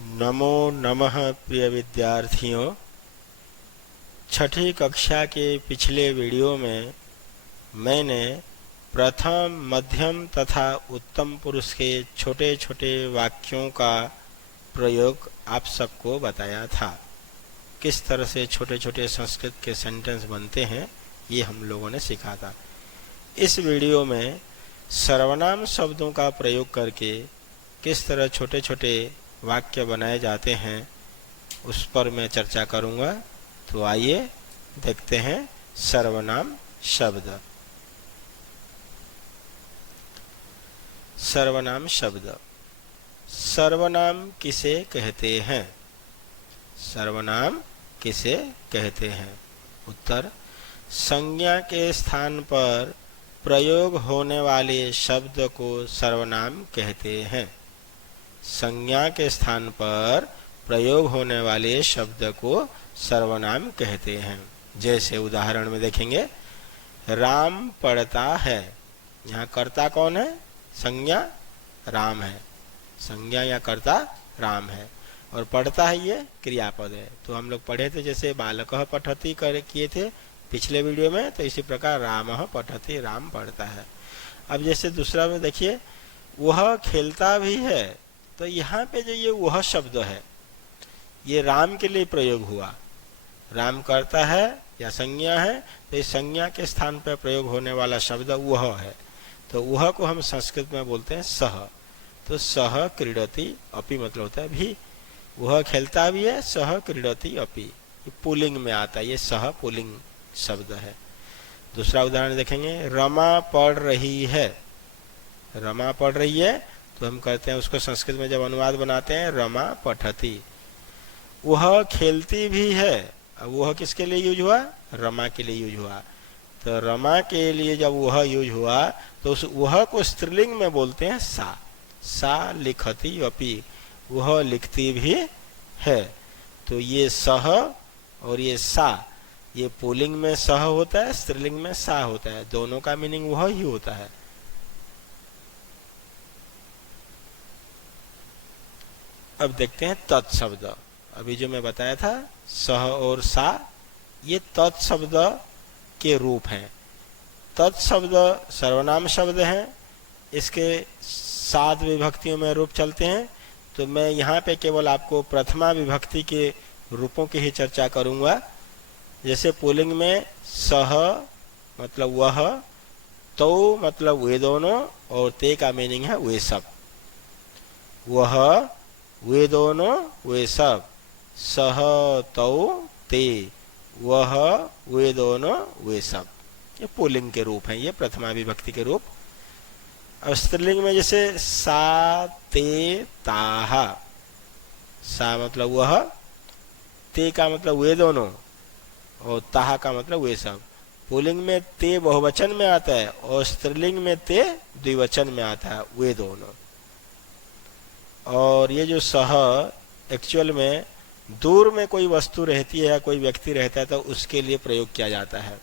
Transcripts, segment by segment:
नमो नमः प्रिय विद्यार्थियों। छठी कक्षा के पिछले वीडियो में मैंने प्रथम, मध्यम तथा उत्तम पुरुष के छोटे छोटे वाक्यों का प्रयोग आप सबको बताया था। किस तरह से छोटे छोटे संस्कृत के सेंटेंस बनते हैं ये हम लोगों ने सीखा था। इस वीडियो में सर्वनाम शब्दों का प्रयोग करके किस तरह छोटे छोटे वाक्य बनाए जाते हैं उस पर मैं चर्चा करूंगा। तो आइए देखते हैं सर्वनाम शब्द। सर्वनाम शब्द। सर्वनाम किसे कहते हैं? सर्वनाम किसे कहते हैं? उत्तर, संज्ञा के स्थान पर प्रयोग होने वाले शब्द को सर्वनाम कहते हैं। संज्ञा के स्थान पर प्रयोग होने वाले शब्द को सर्वनाम कहते हैं। जैसे उदाहरण में देखेंगे, राम पढ़ता है। यहाँ कर्ता कौन है? संज्ञा राम है। संज्ञा या कर्ता राम है और पढ़ता है ये क्रियापद है। तो हम लोग पढ़े थे, जैसे बालकः पठति कर किए थे पिछले वीडियो में, तो इसी प्रकार रामः पठति, राम पढ़ता है। अब जैसे दूसरा में देखिए, वह खेलता भी है। तो यहाँ पे जो ये वह शब्द है ये राम के लिए प्रयोग हुआ। राम करता है या संज्ञा है, तो इस संज्ञा के स्थान पर प्रयोग होने वाला शब्द वह है। तो वह को हम संस्कृत में बोलते हैं सह। तो सह क्रीडति अपि मतलब होता है भी। वह खेलता भी है, सह क्रीडति अपि, ये पुल्लिंग में आता है। ये सह पुल्लिंग शब्द है। दूसरा उदाहरण देखेंगे, रमा पढ़ रही है। रमा पढ़ रही है तो हम कहते हैं उसको संस्कृत में जब अनुवाद बनाते हैं रमा पठति। वह खेलती भी है। अब वह किसके लिए यूज हुआ? रमा के लिए यूज हुआ। तो रमा के लिए जब वह यूज हुआ तो उस वह को स्त्रीलिंग में बोलते हैं सा। सा लिखति अपि, वह लिखती भी है। तो ये सह और ये सा, ये पुल्लिंग में सह होता है, स्त्रीलिंग में सा होता है। दोनों का मीनिंग वह ही होता है। अब देखते हैं तत्शब्द। अभी जो मैं बताया था सह और सा, ये तत्शब्द के रूप हैं। तत्शब्द सर्वनाम शब्द हैं। इसके 7 विभक्तियों में रूप चलते हैं। तो मैं यहाँ पे केवल आपको प्रथमा विभक्ति के रूपों की ही चर्चा करूँगा। जैसे पुल्लिंग में सह मतलब वह, तो मतलब वे दोनों, और ते का मीनिंग है वे सब। वह, वे दोनों, वे सब। सह तौ ते, वह, वे दोनों, वे सब। ये पुल्लिंग के रूप हैं, ये प्रथमा विभक्ति के रूप। अब स्त्रीलिंग में जैसे सा ते ताः। सा मतलब वह, ते का मतलब वे दोनों, और ताः का मतलब वे सब। पुल्लिंग में ते बहुवचन में आता है और स्त्रीलिंग में ते द्विवचन में आता है, वे दोनों। और ये जो सह एक्चुअल में दूर में कोई वस्तु रहती है या कोई व्यक्ति रहता है तो उसके लिए प्रयोग किया जाता है।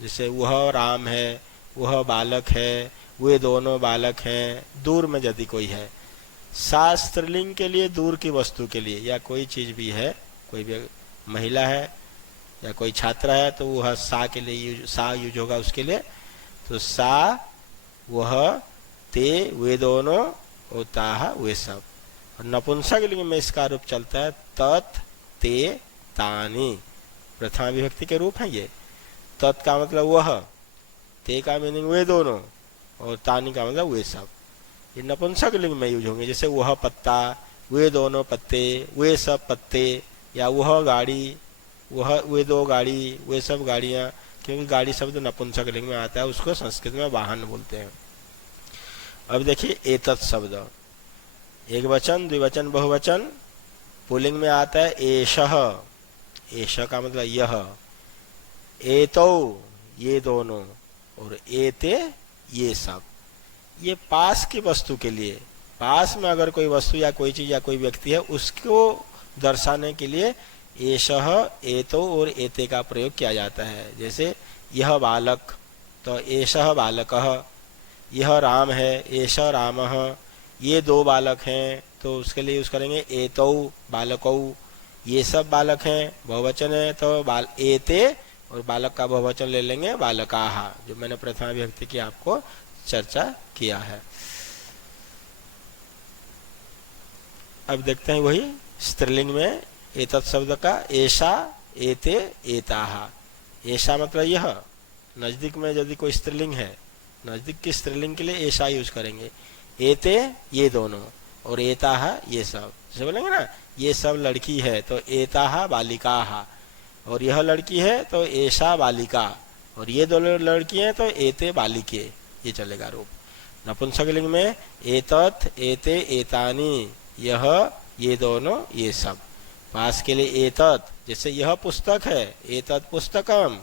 जैसे वह राम है, वह बालक है, वे दोनों बालक हैं, दूर में यदि कोई है। सा स्त्रीलिंग के लिए दूर की वस्तु के लिए, या कोई चीज भी है, कोई महिला है या कोई छात्र है तो वह सा के लिए सा यूज होगा उसके लिए। तो सा, वह, ते, वे दोनों, और ताः वे सब। और नपुंसकलिंग में इसका रूप चलता है तत्, ते, तानि। प्रथमा विभक्ति के रूप है ये। तत् का मतलब वह, ते का मीनिंग वे दोनों, और तानि का मतलब वे सब। ये नपुंसकलिंग में यूज होंगे। जैसे वह पत्ता, वे दोनों पत्ते, वे सब पत्ते, या वह गाड़ी, वह, वे दो गाड़ी, वे सब गाड़ियां। क्योंकि गाड़ी शब्द नपुंसकलिंग में आता है, उसको संस्कृत में वाहन बोलते हैं। अब देखिए एतत् शब्द, एक वचन, द्विवचन, बहुवचन। पुल्लिंग में आता है एषः। एषः का मतलब यह। एतौ ये दोनों, और एते ये सब। ये पास की वस्तु के लिए, पास में अगर कोई वस्तु या कोई चीज या कोई व्यक्ति है उसको दर्शाने के लिए एषः, एतौ और एते का प्रयोग किया जाता है। जैसे यह बालक, तो एषः बालकः। यह राम है, एषः रामः। ये दो बालक हैं तो उसके लिए यूज करेंगे एतौ बालकौ, ये सब बालक हैं, बहुवचन है तो एते, और बालक का बहुवचन ले लेंगे बालकाः, जो मैंने प्रथमा विभक्ति की आपको चर्चा किया है। अब देखते हैं वही स्त्रीलिंग में एतत् शब्द का एषा, एते, एताः। एषा मतलब यह, नजदीक में यदि कोई स्त्रीलिंग है, नजदीक की स्त्रीलिंग के लिए एषा यूज करेंगे। एते ये दोनों, और एताः ये सब, जैसे बोलेंगे ना ये सब लड़की है तो एताः बालिकाः, और यह लड़की है तो एषा बालिका, और ये दोनों लड़की हैं तो एते बालिके, ये चलेगा रूप। नपुंसकलिंग में एतत्, एते, एतानि, यह, ये दोनों, ये सब। पास के लिए एतत्, जैसे यह पुस्तक है, एतत् पुस्तकम,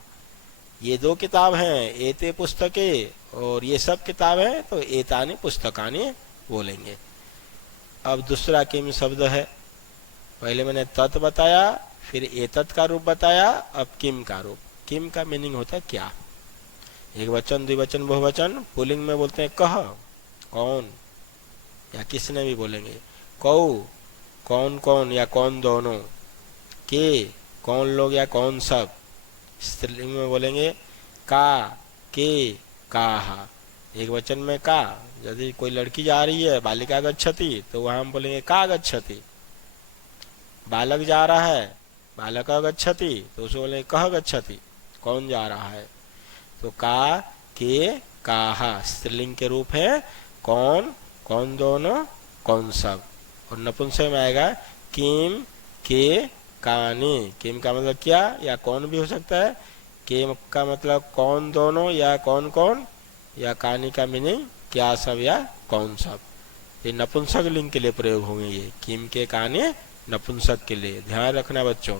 ये दो किताब हैं, एते पुस्तके, और ये सब किताब हैं तो एतानि पुस्तकानि बोलेंगे। अब दूसरा किम शब्द है, पहले मैंने तत् बताया, फिर एतत् का रूप बताया, अब किम का रूप। किम का मीनिंग होता है क्या। एक वचन, द्विवचन, बहुवचन। पुल्लिंग में बोलते हैं कह, कौन, या किसने भी बोलेंगे। कौ, कौन कौन या कौन दोनों। के, कौन लोग या कौन सब। स्त्रीलिंग में बोलेंगे का, के, काः। एक वचन में का, यदि कोई लड़की जा रही है, बालिका गच्छति, तो वहां हम बोलेंगे का गच्छति। बालक जा रहा है, बालका गच्छति, तो उसे बोलेंगे कह गच्छति, कौन जा रहा है। तो का, के, काः स्त्रीलिंग के रूप है। कौन, कौन दोनों, कौन सब। और नपुंसक में आएगा किम, के, कानि। किम का मतलब क्या या कौन भी हो सकता है। के का मतलब कौन दोनों या कौन कौन, या कानि का मीनिंग क्या सब या कौन सब। ये नपुंसक लिंग के लिए प्रयोग होंगे। ये किम, के, कानि नपुंसक के लिए, ध्यान रखना बच्चों।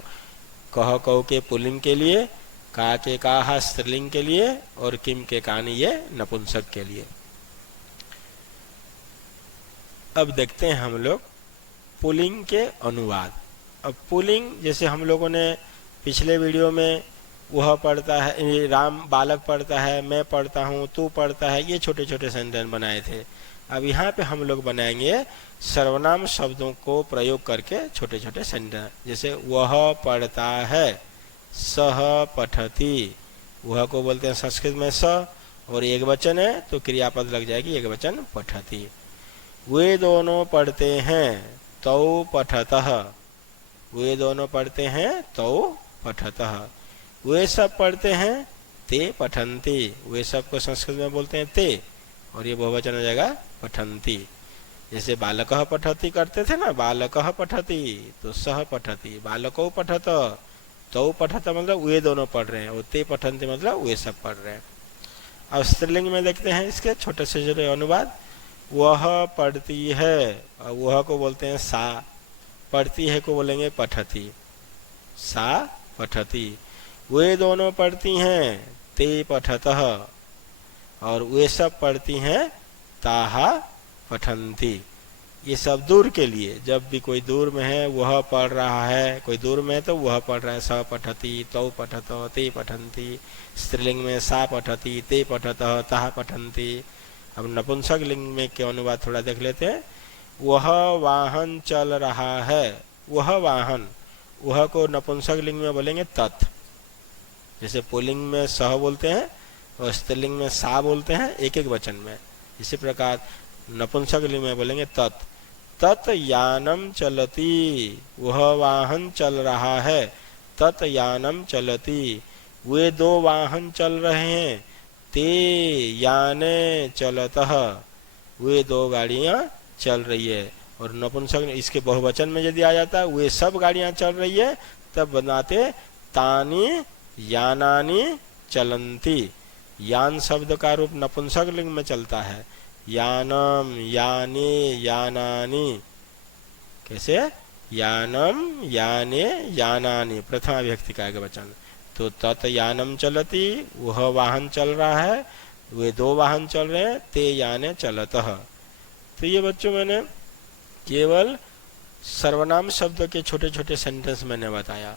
कह, कौ के पुल्लिंग के लिए, का, के, काः स्त्रीलिंग के लिए, और किम, के, कानि ये नपुंसक के लिए। अब देखते हैं हम लोग पुल्लिंग के अनुवाद। अब पुल्लिंग, जैसे हम लोगों ने पिछले वीडियो में वह पढ़ता है, राम बालक पढ़ता है, मैं पढ़ता हूँ, तू पढ़ता है, ये छोटे छोटे सेंटेंस बनाए थे। अब यहाँ पे हम लोग बनाएंगे सर्वनाम शब्दों को प्रयोग करके छोटे छोटे सेंटेंस। जैसे वह पढ़ता है, सह पठति, वह को बोलते हैं संस्कृत में स, और एक वचन है तो क्रियापद लग जाएगी, एक वचन पठति। वे दोनों पढ़ते हैं, तौ पठतः, वे दोनों पढ़ते हैं तौ पठतः। वे सब पढ़ते हैं, ते पठन्ति, वे सब को संस्कृत में बोलते हैं ते, और ये बहुवचन हो जाएगा पठन्ति। जैसे बालकः पठति करते थे ना, बालकः पठति तो सह पठति, बालकौ पठत, तौ पठत मतलब वे दोनों पढ़ रहे हैं, और ते पठन्ति मतलब वे सब पढ़ रहे हैं। अब स्त्रीलिंग में देखते हैं इसके छोटे से छोटे अनुवाद। वह पढ़ती है, और वह को बोलते हैं सा, पढ़ती है को बोलेंगे पठति, सा पठति। वे दोनों पढ़ती हैं, ते पठतः, और वे सब पढ़ती हैं, ताः पठन्ति। ये सब दूर के लिए, जब भी कोई दूर में है वह पढ़ रहा है, कोई दूर में है तो वह पढ़ रहा है, स पठति, तौ पठत, ते पठन्ति। स्त्रीलिंग में सा पठति, ते पठतः, ताः पठन्ति। अब नपुंसक लिंग में क्या अनुवाद थोड़ा देख लेते हैं। वह वाहन चल रहा है, वह वाहन, वह को नपुंसक लिंग में बोलेंगे तत्। जैसे पुल्लिंग में सह बोलते हैं और स्त्रीलिंग में सा बोलते हैं एक एक वचन में, इसी प्रकार नपुंसक लिंग में बोलेंगे तत्। तत् यानम चलती, वह वाहन चल रहा है, तत् यानम चलती। वे दो वाहन चल रहे हैं, ते याने चलतः, वे दो गाड़ियां चल रही है। और नपुंसक इसके बहुवचन में यदि आ जाता है वे सब गाड़ियां चल रही है, तब बनाते तानि यानानि चलंती। यान शब्द का रूप नपुंसक लिंग में चलता है, यानम, याने, यानानि। कैसे, यानम, याने, यानानि, प्रथमा विभक्ति का एक वचन। तो तत् यानम चलती, वह वाहन चल रहा है, वे दो वाहन चल रहे हैं, ते याने चलतः। तो ये बच्चों मैंने केवल सर्वनाम शब्द के छोटे छोटे सेंटेंस मैंने बताया,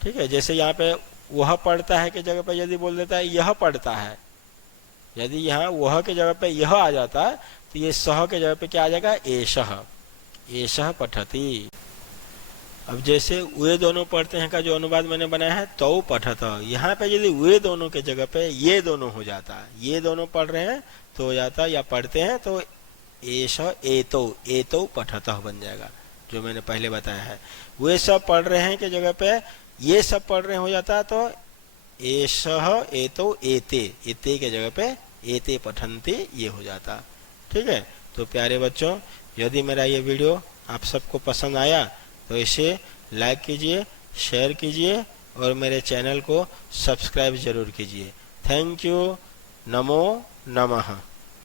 ठीक है। जैसे यहाँ पे वह पढ़ता है के जगह पे यदि बोल देता है यह पढ़ता है, यदि यहाँ वह के जगह पे यह आ जाता है तो ये सह के जगह पे क्या आ जाएगा, एषः। एषः पठति। अब जैसे वे दोनों पढ़ते हैं का जो अनुवाद मैंने बनाया है तौ पठत, यहाँ पे यदि वे दोनों के जगह पे ये दोनों हो जाता, ये दोनों पढ़ रहे हैं तो हो जाता, या पढ़ते हैं तो एष एतौ पठत बन जाएगा, जो मैंने पहले बताया है। वे सब पढ़ रहे हैं के जगह पे ये सब पढ़ रहे हो जाता, तो एषः एतौ एते के जगह पे एते पठन्ति ये हो जाता। ठीक है, तो प्यारे बच्चों, यदि मेरा ये वीडियो आप सबको पसंद आया तो इसे लाइक कीजिए, शेयर कीजिए और मेरे चैनल को सब्सक्राइब जरूर कीजिए। Thank you. नमो नमः।